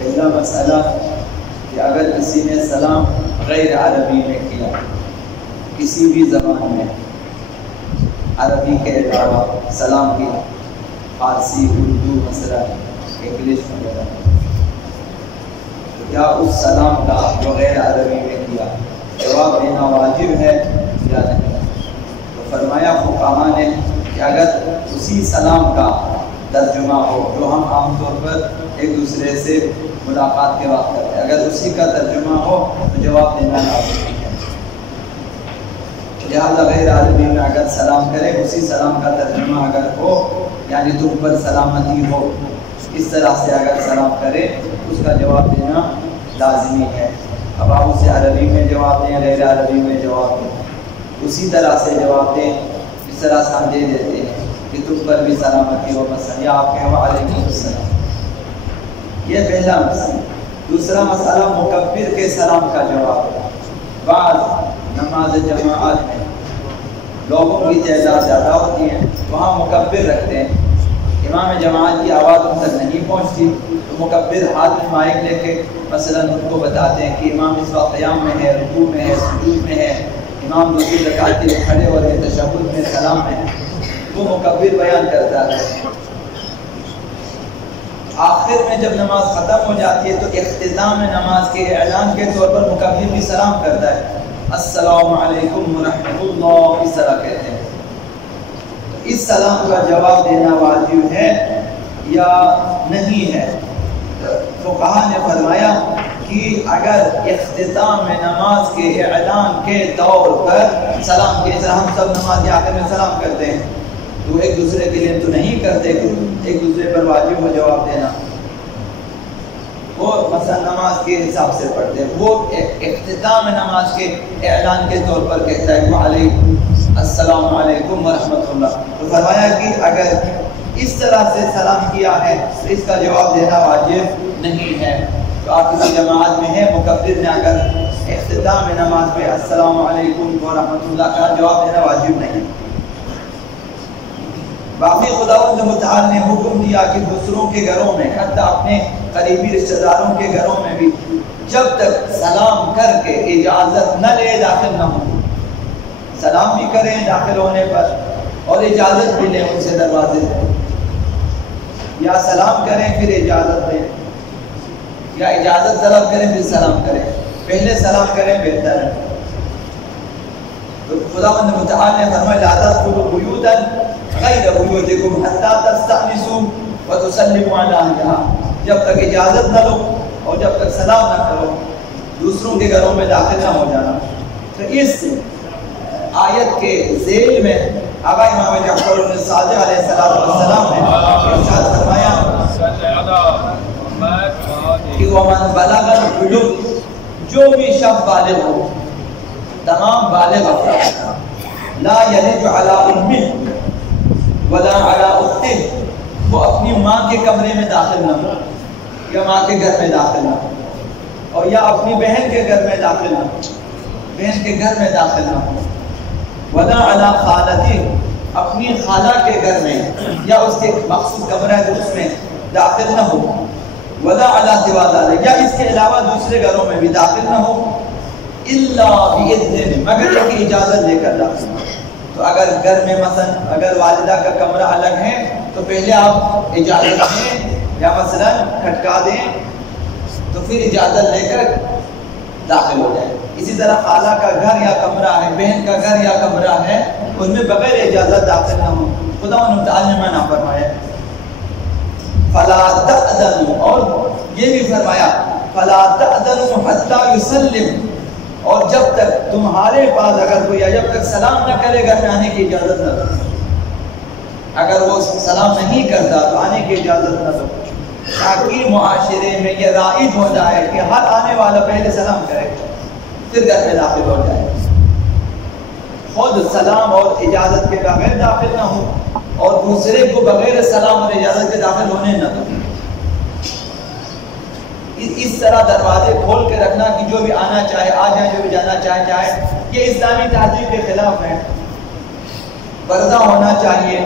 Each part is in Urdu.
پہلا مسئلہ کہ اگر کسی نے سلام غیر عربی میں کیا، کسی بھی زبان میں عربی کے علاوہ سلام کیا، فارسی، اردو، مثلا انگلش وغیرہ، تو کیا اس سلام کا جو غیر عربی میں کیا جواب دینا واجب ہے یا نہیں؟ تو فرمایا فقہاء نے کہ اگر اسی سلام کا ترجمہ ہو جو ہم عام طور پر ایک دوسرے سے ملاقات کے وقت کرتے ہیں، اگر اسی کا ترجمہ ہو تو جواب دینا لازمی ہے۔ لہٰذا غیر عربی میں اگر سلام کرے، اسی سلام کا ترجمہ اگر ہو، یعنی تم پر سلامتی ہو، اس طرح سے اگر سلام کرے اس کا جواب دینا لازمی ہے۔ اب آپ اسے عربی میں جواب دیں، غیر عربی میں جواب دیں، اسی طرح سے جواب دیں، اس طرح سے ہم دے دیتے ہیں کہ تم پر بھی سلامتی ہو، مثلا یا آپ کہیں وعلیکم السلام۔ یہ پہلا مسئلہ۔ دوسرا مسئلہ مکبر کے سلام کا جواب۔ بعض نماز جماعت میں لوگوں کی تعداد زیادہ ہوتی ہے، وہاں مکبر رکھتے ہیں، امام جماعت کی آواز ان تک نہیں پہنچتی تو مکبر ہاتھ میں مائک لے کے مثلا ان کو بتاتے ہیں کہ امام اس وقت قیام میں ہے، رکوع میں ہے، سجود میں ہے، امام دوسری رکعت کے لیے کھڑے ہو رہے ہیں، تشہد میں، سلام میں، وہ مکبر بیان کرتا ہے۔ آخر میں جب نماز ختم ہو جاتی ہے تو اختتام نماز کے اعلان کے طور پر مکبر بھی سلام کرتا ہے، السلام علیکم ورحمۃ اللہ، اس طرح کہتے ہیں۔ اس سلام کا جواب دینا واجب ہے یا نہیں ہے؟ فقہاء نے فرمایا کہ اگر اختتام نماز کے اعلان کے طور پر سلام کے طرح ہم سب نماز کے آخر میں سلام کرتے ہیں تو ایک دوسرے کے لیے تو نہیں کرتے کہ ایک دوسرے پر واجب ہو جواب دینا، وہ مثلا نماز کے حساب سے پڑھتے ہیں، وہ اختتام نماز کے اعلان کے طور پر کہتا ہے وعلیکم السلام علیکم ورحمۃ اللہ، تو فرمایا کہ اگر اس طرح سے سلام کیا ہے تو اس کا جواب دینا واجب نہیں ہے۔ تو آپ کسی جماعت میں ہیں، مکبر نے اگر اختتام نماز پہ السلام علیکم ورحمۃ اللہ کا جواب دینا واجب نہیں۔ باقی خداوند متعال نے حکم دیا کہ دوسروں کے گھروں میں، حتی اپنے قریبی رشتہ داروں کے گھروں میں بھی جب تک سلام کر کے اجازت نہ لے داخل نہ ہوں، سلام بھی کریں داخل ہونے پر اور اجازت بھی لیں ان سے دروازے سے، یا سلام کریں پھر اجازت دیں، یا اجازت طلب کریں پھر سلام کریں، پہلے سلام کریں بہتر ہے۔ تو خداوند متعال نے فرمایا لا تدخلوا بیوتا غیر بیوتکم حتی تستأنسوا وتسلموا علی اہلہا، جب تک اجازت نہ لو اور جب تک سلام نہ کرو دوسروں کے گھروں میں داخل نہ ہو جانا۔ تو اس آیت کے ذیل میں آقا امام جعفر بن صادق علیہ السلام نے ارشاد فرمایا کہ ومن بلغ الحلم، جو بھی شخص بالغ ہو، تمام بالغ افراد، لا یلج علی امہ ولا علی اختہ، وہ اپنی ماں کے کمرے میں داخل نہ ہو یا ماں کے گھر میں داخل نہ ہو، اور یا اپنی بہن کے گھر میں داخل نہ ہو، بہن کے گھر میں داخل نہ ہو، ولا علی خالتہ، اپنی خالہ کے گھر میں یا اس کے مخصوص کمرہ ہے اس میں داخل نہ ہو، ولا علی سوا ذلک، یا اس کے علاوہ دوسرے گھروں میں بھی داخل نہ ہو، الا باذن، مگر کہ اجازت لے کر داخل ہو۔ تو اگر گھر میں مثلا اگر والدہ کا کمرہ الگ ہے تو پہلے آپ اجازت دیں یا مثلا کھٹکا دیں تو پھر اجازت لے کر داخل ہو جائے۔ اسی طرح خالہ کا گھر یا کمرہ ہے، بہن کا گھر یا کمرہ ہے، ان میں بغیر اجازت داخل نہ ہو۔ خداوند تعالی نے منع فرمایا فلا تأذنوا، اور یہ بھی فرمایا فلا تأذنوا حتى يسلم، اور جب تک تمہارے پاس اگر کوئی جب تک سلام نہ کرے گھر میں آنے کی اجازت نہ دو، اگر وہ سلام نہیں کرتا تو آنے کی اجازت نہ دو، تاکہ معاشرے میں یہ رائج ہو جائے کہ ہر آنے والا پہلے سلام کرے پھر گھر میں داخل ہو جائے، خود سلام اور اجازت کے بغیر داخل نہ ہو اور دوسرے کو بغیر سلام اور اجازت کے داخل ہونے نہ دو۔ اس طرح دروازے کھول کے رکھنا کہ جو بھی آنا چاہے آ جائے، جو بھی جانا چاہے جائے، یہ اسلامی تہذیب کے خلاف ہے۔ پردہ ہونا چاہیے،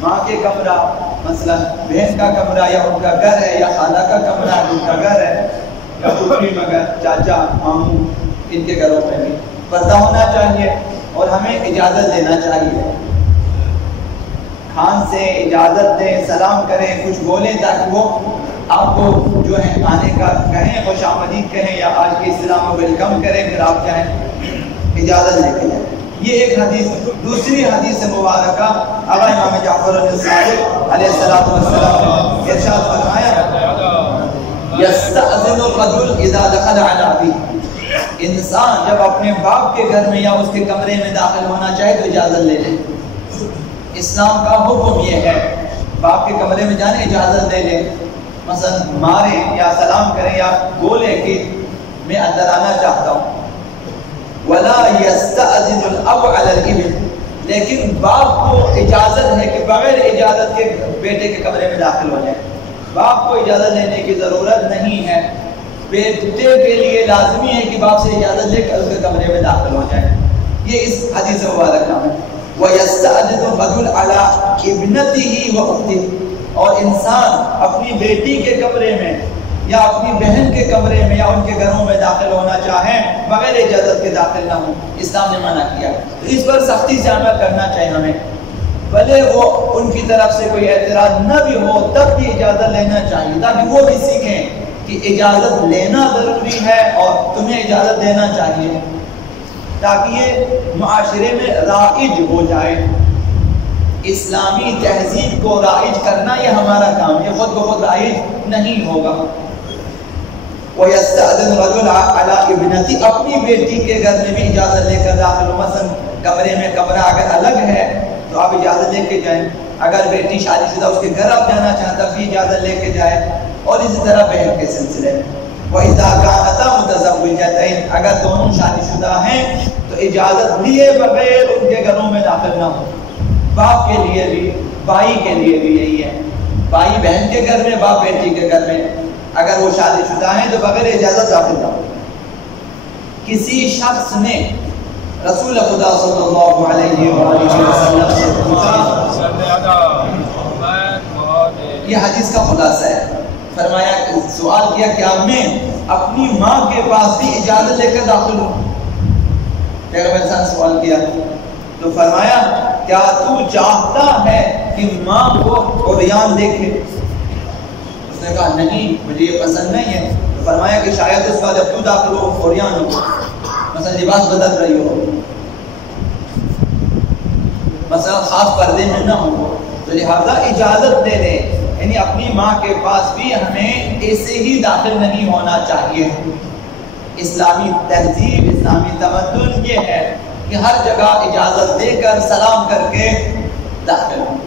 ماں کے کمرہ مثلا بہن کا کمرہ یا ان کا گھر ہے، یا خالہ کا کمرہ ہے ان کا گھر ہے، یا پھوپھی مگر چاچا ماموں ان کے گھروں میں بھی پردہ ہونا چاہیے، اور ہمیں اجازت دینا چاہیے، خان سے اجازت دیں، سلام کریں، کچھ بولیں تاکہ وہ آپ کو جو ہے آنے کا کہیں، خوش آمدید کہیں، یا آج کے اسلام کو ویلکم کریں، پھر آپ چاہیں اجازت لے کے جائیں۔ یہ ایک حدیث۔ دوسری حدیث مبارکہ آقا امام جعفر الصادق علیہ السلام نے ارشاد فرمایا یستأذن الرجل اذا دخل على ابیہ، انسان جب اپنے باپ کے گھر میں یا اس کے کمرے میں داخل ہونا چاہے تو اجازت لے لے۔ اسلام کا حکم یہ ہے، باپ کے کمرے میں جانے اجازت لے لیں، مثلا ماریں یا سلام کریں یا بولیں کہ میں اندر آنا چاہتا ہوں۔ ولا يستأذن الاب على الابن، لیکن باپ کو اجازت ہے کہ بغیر اجازت کے بیٹے کے کمرے میں داخل ہو جائے، باپ کو اجازت لینے کی ضرورت نہیں ہے، بیٹے کے لیے لازمی ہے کہ باپ سے اجازت لے کر اس کے کمرے میں داخل ہو جائے۔ یہ اس حدیث مبارکہ میں وَيَسْتَأْذِنُ الرَّجُلُ عَلَىٰ ابْنَتِهِ وَأُخْتِهِ، اور انسان اپنی بیٹی کے کمرے میں یا اپنی بہن کے کمرے میں یا ان کے گھروں میں داخل ہونا چاہیں بغیر اجازت کے داخل نہ ہوں، اسلام نے منع کیا۔ تو اس پر سختی سے عمل کرنا چاہیے ہمیں، بھلے وہ ان کی طرف سے کوئی اعتراض نہ بھی ہو تب بھی اجازت لینا چاہیے، تاکہ وہ بھی سیکھیں کہ اجازت لینا ضروری ہے اور تمہیں اجازت دینا چاہیے، تاکہ یہ معاشرے میں رائج ہو جائے۔ اسلامی تہذیب کو رائج کرنا یہ ہمارا کام، یہ خود بخود رائج نہیں ہوگا۔ وَيَسْتَأْذِنُ الرَّجُلُ عَلَىٰ ابْنَتِهِ، اپنی بیٹی کے گھر میں بھی اجازت لے کر داخل ہو، مثلا کمرے میں کمرہ اگر الگ ہے تو آپ اجازت لے کے جائیں، اگر بیٹی شادی شدہ اس کے گھر آپ جانا چاہیں تب بھی اجازت لے کے جائیں، اور اسی طرح بہن کے سلسلے میں وَإِذَا كَانَتَا مُتَزَوِّجَتَيْنِ، اگر دونوں شادی شدہ ہیں تو اجازت لیے بغیر ان کے گھروں میں داخل نہ ہو۔ باپ کے لیے بھی بھائی کے لیے بھی یہی ہے، بھائی بہن کے گھر میں، باپ بیٹی کے گھر میں، اگر وہ شادی شدہ ہیں تو بغیر اجازت داخل نہ ہو۔ کسی شخص نے رسول خدا صلی اللہ علیہ وآلہ وسلم سے پوچھا، یہ حدیث کا خلاصہ ہے، فرمایا کہ سوال کیا کیا میں اپنی ماں کے پاس بھی اجازت لے کر داخل ہوں؟ پیغمبر انسان سوال کیا تو فرمایا کیا تو چاہتا ہے کہ ماں کو عریان دیکھے؟ اس نے کہا نہیں، مجھے یہ پسند نہیں ہے۔ تو فرمایا کہ شاید اس کا جب تو داخل ہو عریان ہو، مثلا لباس بدل رہی ہو، مثلا خاص پردے میں نہ ہو، تو لہذا اجازت دے دے، یعنی اپنی ماں کے پاس بھی ہمیں ایسے ہی داخل نہیں ہونا چاہیے۔ اسلامی تہذیب، اسلامی تمدن یہ ہے کہ ہر جگہ اجازت دے کر سلام کر کے داخل ہوں۔